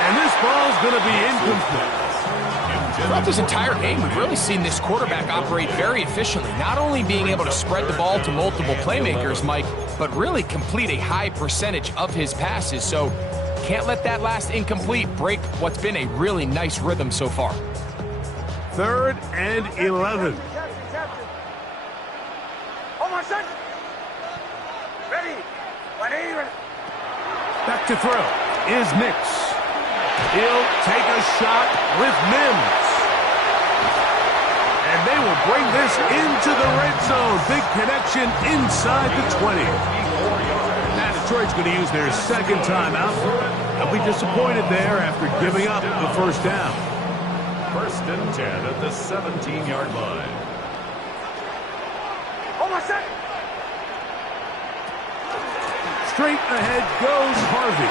And this ball's going to be incomplete. Throughout this entire game, we've really seen this quarterback operate very efficiently, not only being able to spread the ball to multiple playmakers, Mike, but really complete a high percentage of his passes. So can't let that last incomplete break what's been a really nice rhythm so far. 3rd and 11. Back to throw is Nix. He'll take a shot with Mims. And they will bring this into the red zone. Big connection inside the 20. Now Detroit's going to use their second timeout. They'll be disappointed there after giving up the first down. 1st and 10 at the 17-yard line. Straight ahead goes Harvey.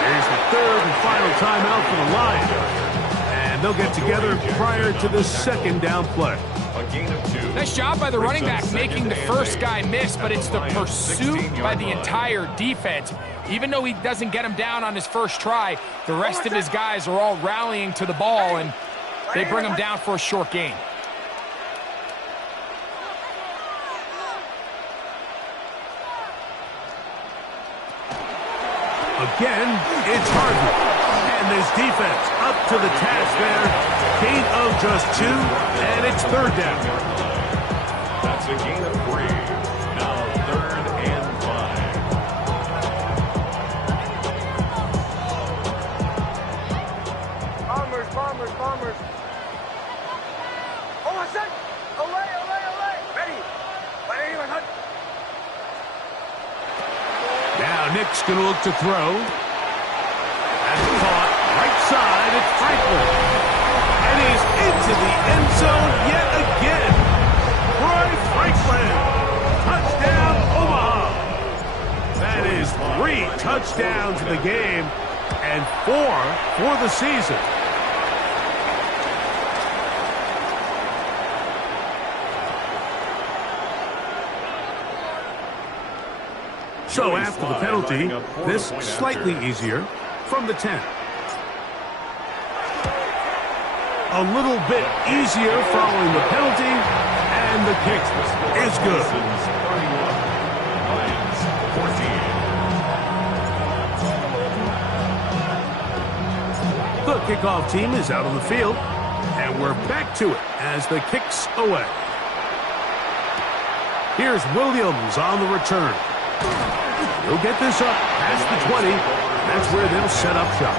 Here's the third and final timeout for the Lions. And they'll get together prior to the second down play. A gain of 2. Nice job by the running back making the first guy miss, but it's the pursuit by the entire defense. Even though he doesn't get him down on his first try, the rest of his guys are all rallying to the ball, and they bring him down for a short gain. Again, it's Harvey. And this defense up to the task there. Gain of just 2, and it's third down. That's a gain of 3. Now 3rd and 5. Bombers. Oh, set. Away. Ready. Now Nick's going to look to throw. That's caught. Right side, it's Franklin. And he's into the end zone yet again. Troy Franklin. Touchdown, Omaha. That is 3 touchdowns in the game and 4 for the season. So after the penalty, this slightly easier from the 10. A little bit easier following the penalty, and the kick is good. The kickoff team is out on the field, and we're back to it as the kick's away. Here's Williams on the return. He'll get this up past the 20. That's where they'll set up shop.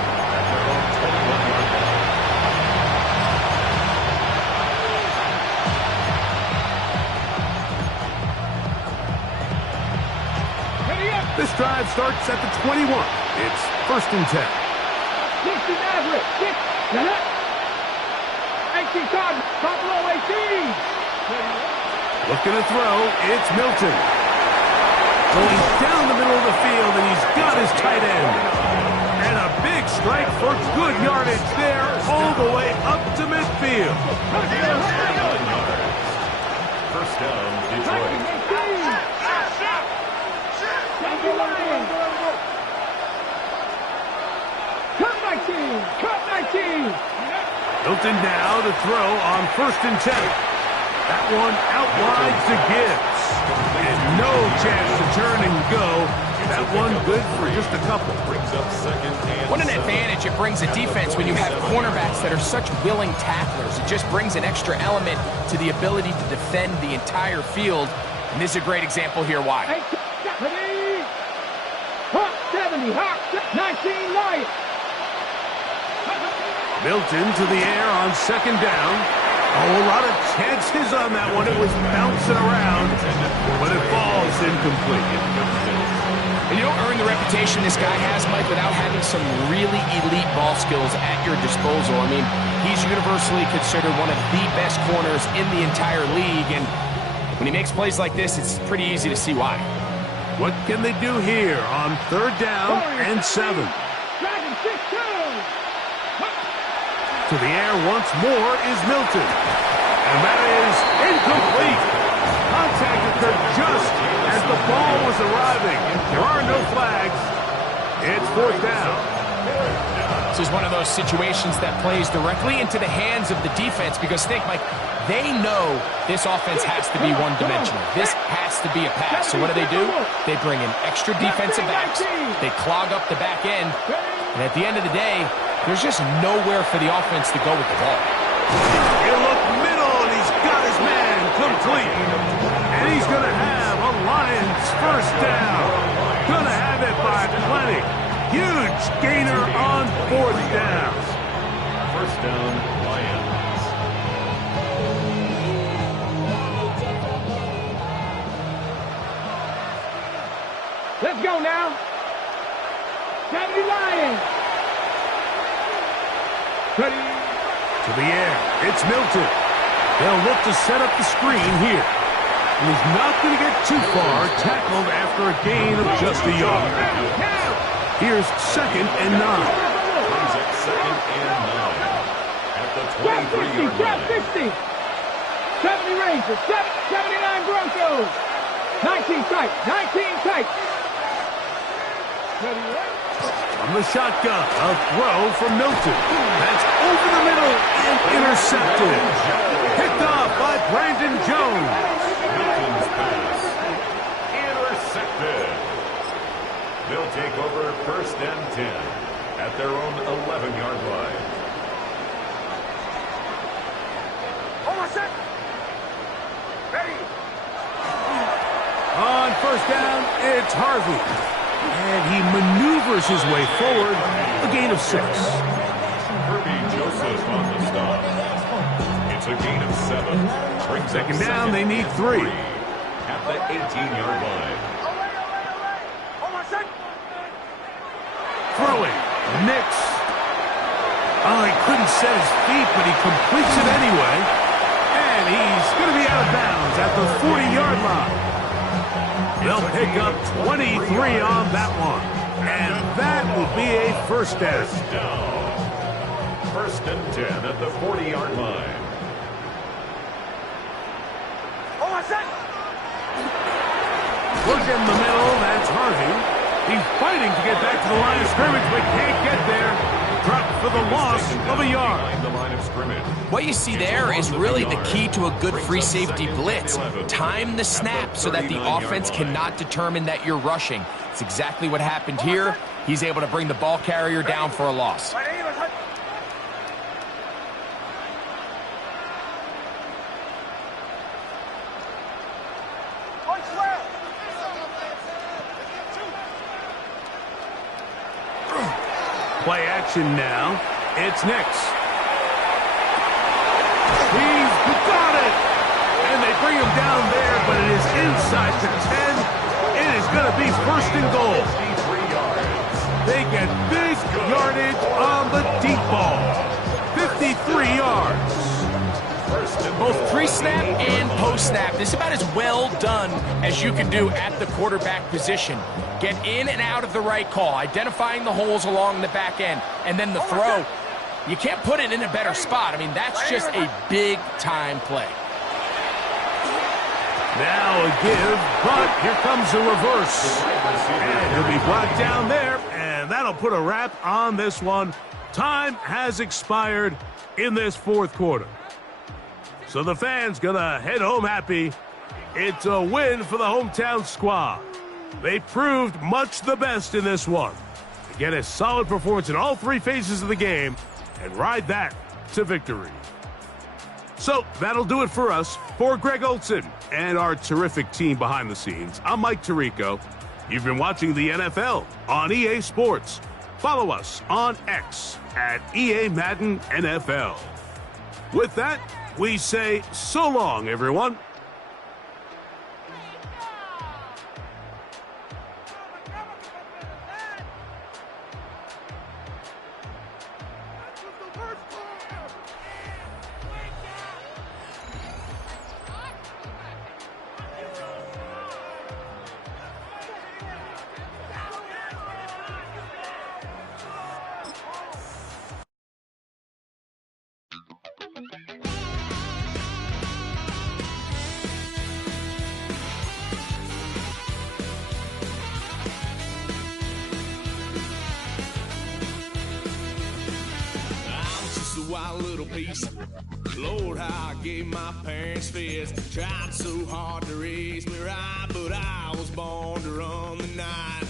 This drive starts at the 21. It's 1st and 10. 60 Maverick. 6. 18 Todd. Buffalo 18. Looking to throw. It's Milton. Going down the middle of the field, and he's got his tight end. And a big strike for good yardage there all the way up to midfield. 1st down, Detroit. Cut 19. Milton now to throw on 1st and 10. That one out wide to Gibbs. And no chance to turn and go. That one good for just a couple. Brings up 2nd and What an advantage it brings a defense when you have cornerbacks that are such willing tacklers. It just brings an extra element to the ability to defend the entire field. And this is a great example here why. 70, 19 Lions. Milton to the air on 2nd down. Oh, a lot of chances on that one. It was bouncing around, but it falls incomplete. And you don't earn the reputation this guy has, Mike, without having some really elite ball skills at your disposal. I mean, he's universally considered one of the best corners in the entire league, and when he makes plays like this, it's pretty easy to see why. What can they do here on 3rd down and 7? To the air once more is Milton. And that is incomplete. Contact occurred just as the ball was arriving. There are no flags. It's 4th down. This is one of those situations that plays directly into the hands of the defense because think, Mike, they know this offense has to be one-dimensional. This has to be a pass. So what do? They bring in extra defensive backs. They clog up the back end. And at the end of the day, there's just nowhere for the offense to go with the ball. He'll look middle, and he's got his man complete. And he's going to have first down. Gonna have it by plenty. Huge gainer on fourth down. First down, Lions. Let's go now. 70 Lions. Ready. To the air. It's Milton. They'll look to set up the screen here. And he's not going to get too far, tackled after a gain of just a yard. Here's 2nd and 9. Brings up 2nd and 9. At the 23-yard line. 60. 70 Rangers. 79 Broncos. 19 tight. 19 tight. From the shotgun, a throw from Milton. That's over the middle and intercepted. Picked off by Brandon Jones. Milton's pass. Intercepted. They'll take over 1st and 10 at their own 11-yard line. Ready. On 1st down, it's Harvey. And he maneuvers his way forward, a gain of 6. Kirby Joseph on the stop. It's a gain of 7. Brings up 2nd down, they need 3. At the 18-yard line. Throwing, Nix. Oh, he couldn't set his feet, but he completes it anyway. And he's going to be out of bounds at the 40-yard line. They'll pick up 23 on that one. And that will be a first down. 1st and 10 at the 40-yard line. Look in the middle, that's Harvey. He's fighting to get back to the line of scrimmage, but can't get there. Dropped for the loss of a yard. Behind the line of scrimmage. What you see there is really the key to a good free safety blitz. Time the snap so that the offense cannot determine that you're rushing. It's exactly what happened here. He's able to bring the ball carrier down for a loss. Play action now. It's Nix. He's got it! And they bring him down there, but it is inside the 10. It is going to be 1st and goal. They get big yardage on the deep ball. 53 yards. Both pre-snap and post-snap. This is about as well done as you can do at the quarterback position. Get in and out of the right call, identifying the holes along the back end, and then the throw. You can't put it in a better spot. I mean, that's just a big-time play. Now a give, but here comes a reverse. And he'll be brought down there, and that'll put a wrap on this one. Time has expired in this 4th quarter. So the fans gonna head home happy. It's a win for the hometown squad. They proved much the best in this one. To get a solid performance in all 3 phases of the game and ride that to victory. So that'll do it for us. For Greg Olson and our terrific team behind the scenes, I'm Mike Tirico. You've been watching the NFL on EA Sports. Follow us on X at EA Madden NFL. With that, we say so long, everyone. Wild little piece. Lord, how I gave my parents fist. Tried so hard to raise me right, but I was born to run the night.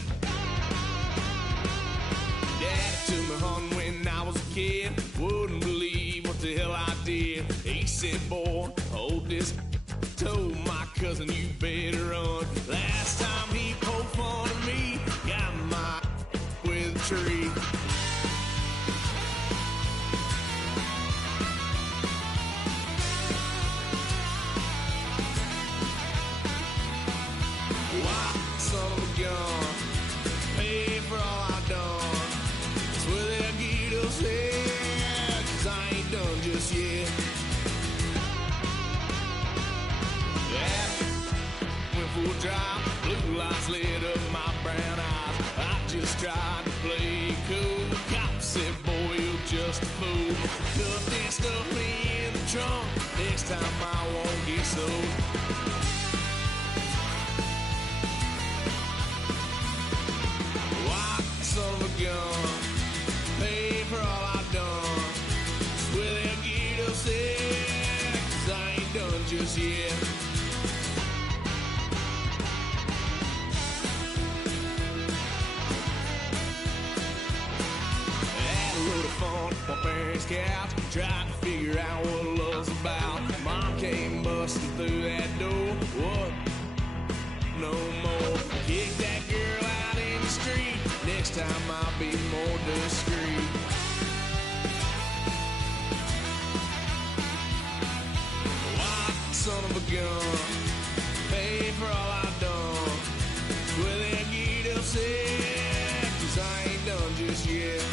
Daddy took me hunting when I was a kid. Wouldn't believe what the hell I did. He said, boy, hold this told my cousin you better run. Last time he poked fun of me, got my with a tree. Why, son of a gun, pay for all I done. That's where they'll get us here, 'cause I ain't done just yet. Yeah, went full drive, blue lights lit up my brown eyes. I just tried to play cool. Cop said, boy, you're just a fool. Cuffed and stuffed me in the trunk. Next time I won't get sold. Son of a gun, pay for all I've done. Well, they'll get us there, 'cause I ain't done just yet. Had a load of fun on my parents' couch, tried to figure out what love's about. Mom came busting through that door. What? No more. Kick that girl out in the street. Next time I'll be more discreet. Why, son of a gun, pay for all I've done. Well, they'll get upset, 'cause I ain't done just yet.